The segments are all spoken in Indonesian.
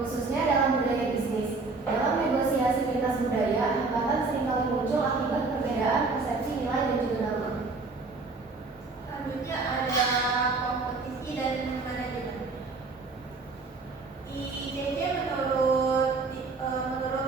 khususnya dalam budaya bisnis. Dalam negosiasi lintas budaya, hambatan seringkali muncul akibat perbedaan persepsi nilai dan juga nama. Selanjutnya ada kompetisi dan manajemen. ICC menurut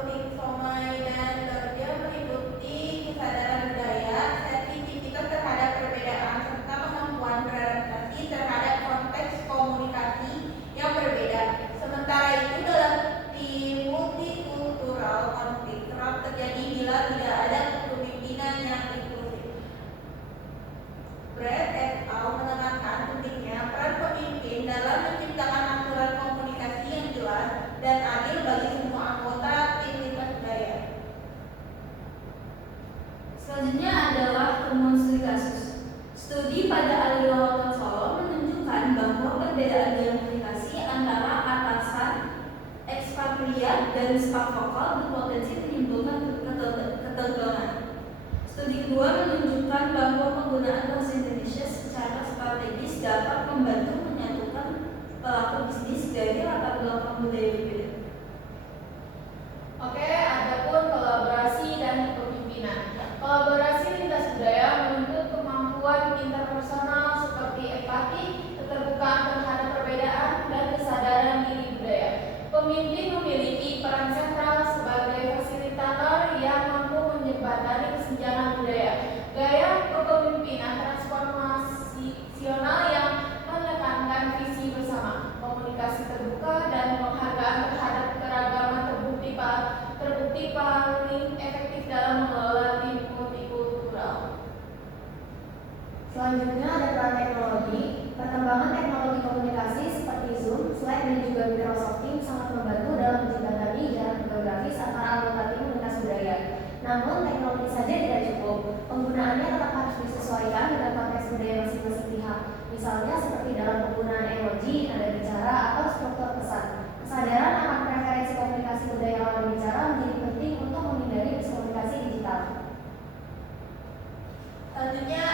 Tim Somai dan Dorje meliputi kesadaran budaya, sensitivitas terhadap perbedaan, serta kemampuan beradaptasi terhadap konteks komunikasi yang berbeda. Sementara itu dalam tim multikultural, konflik kerap terjadi bila tidak ada kepemimpinan yang inklusif. Brett et al. Menekankan pentingnya peran pemimpin dalam menciptakan aturan komunikasi yang jelas dan adil bagi semua anggota tim lintas budaya. Selanjutnya adalah temuan studi kasus. Studi pada Alirawat Solo menunjukkan bahwa perbedaan komunikasi antara atasan, ekspatriat, dan staf lokal berpotensi menimbulkan ketegangan. Studi kedua menunjukkan bahwa penggunaan bahasa Indonesia secara strategis dapat membantu menyatukan pelaku bisnis dari latar belakang budaya berbeda. Oke, adapun kolaborasi dan kepemimpinan. Kolaborasi lintas budaya menuntut kemampuan interpersonal seperti empati, keterbukaan terhadap perbedaan, dan kesadaran diri budaya. Pemimpin memiliki peran sentral sebagai fasilitator yang mampu menjembatani kesenjangan budaya. Gaya kepemimpinan transformasional yang menekankan visi bersama, komunikasi terbuka, dan penghargaan terhadap keragaman terbukti paling efektif dalam mengelola tim multikultural. Selanjutnya ada peran teknologi. Perkembangan teknologi komunikasi seperti Zoom, Slack, dan juga Microsoft Teams sangat membantu dalam menjembatani jarak geografis antara anggota tim lintas budaya. Namun, teknologi saja tidak cukup. Penggunaannya tetap harus disesuaikan dengan konteks budaya masing-masing pihak. Misalnya seperti dalam penggunaan emoji, nada bicara, atau struktur pesan. Kesadaran akan preferensi komunikasi budaya lawan bicara menjadi penting untuk menghindari miskomunikasi digital. Selanjutnya